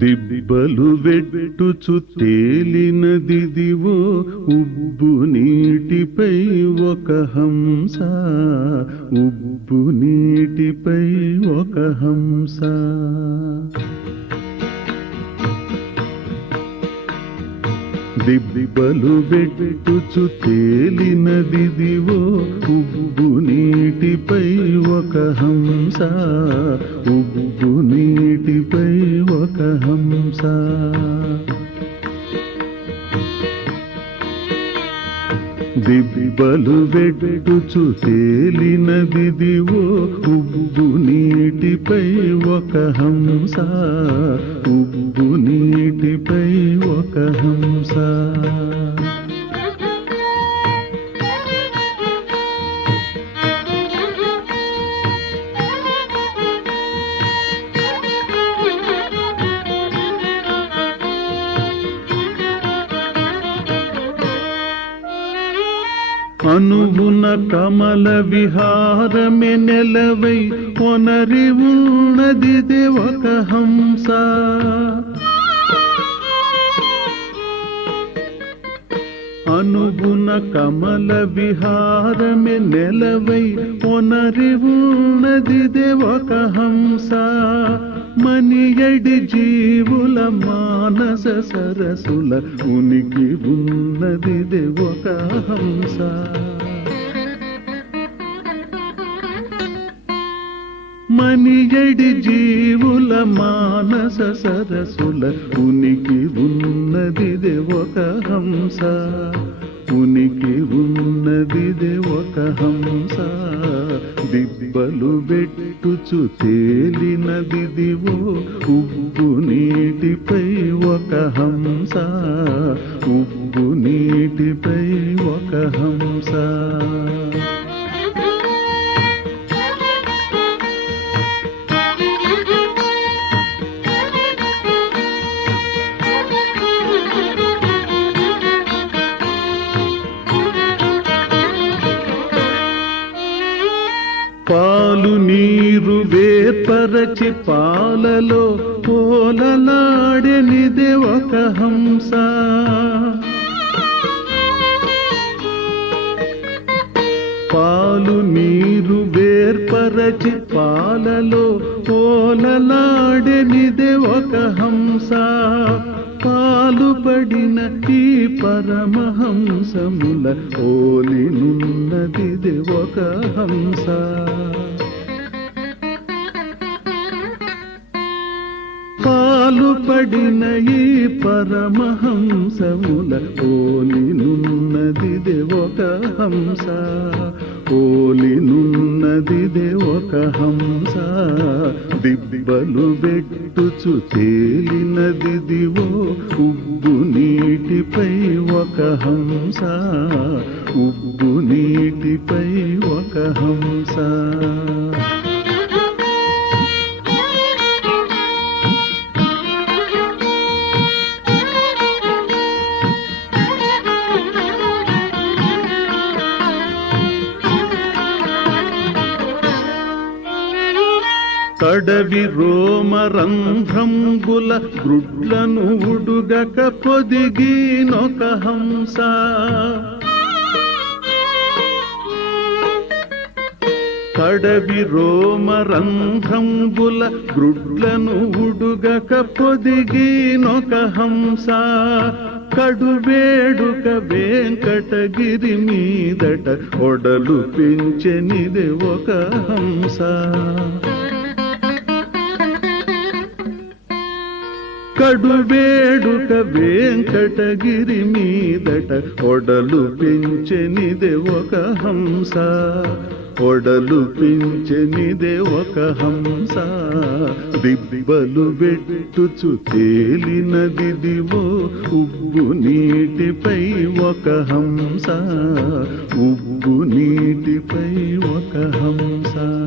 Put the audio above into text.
దిబ్బలు వెట్టుచు తేలినదిదివో ఉబ్బు నీటిపై ఒక హంస ఉబ్బు నీటిపై ఒక హంస. దిబ్బలు వెట్టుచు తేలినదిదివో ఉబ్బు నీటిపై ఒక హంస ఉబ్బు నీ దిబ్బలు వెట్టుచు తేలినదిదివో ఉబ్బు నీటిపై ఒక హంస. ఉబ్బు నీటిపై ఒక హంస. అనుగుణ కమల విహారమే నెలవై కొనరి ఉన్నది ఒక హంస. అనుగుణ కమల విహారమే నెలవై కొనరి ఉన్నది ఒక హంస. మనియడి జీవుల మానస సరసుల ఉనికి ఉన్నదిదే ఒక హంస. మనియడి జీవుల మానస సరసుల ఉనికి ఉన్నదిదే ఒక హంస. ఉనికి ఉన్నదిదే ఒక హంస. దిబ్బలు వెట్టుచు తేలినదిదివో ఉబ్బు నీటిపై ఒక హంస. ఉబ్బు పాలు నీరు వేపరచి పాలలో పోలలాడెనిదే ఒక హంస. పాలు నీరు వేర్పరచి పాలలో పోలలాడెనిదే ఒక హంస. పాలు పడిన ఈ పరమహంసముల ఓలినున్నదిదే ఒక హంస. పాలు పడిన ఈ పరమహంసముల పోలినున్నది ఒక హంస. ఓలినున్నదిదే ఒక హంస. దిబ్బలు వెట్టుచు తేలినదిదివో ఉబ్బు నీటిపై ఒక హంస. ఉబ్బు నీటిపై ఒక హంస. కడవి రోమరంధ్రంబుల గ్రుడ్లను ఉడుగక పొదిగినొక హంస. కడవి రోమరంధ్రంబుల గ్రుడ్లను ఉడుగక పొదిగినొక హంస. కడువేడుక వెంకటగిరి మీదట ఒడలు పెంచెనిది ఒక హంస. కడువేడుక వెంకటగిరి మీదట ఒడలు పెంచెనిదే ఒక హంస. ఒడలు పెంచెనిదే ఒక హంస. దిబ్బలు వెట్టుచు తేలినదిదివో ఉబ్బు నీటిపై ఒక హంస. ఉబ్బు నీటిపై ఒక హంస.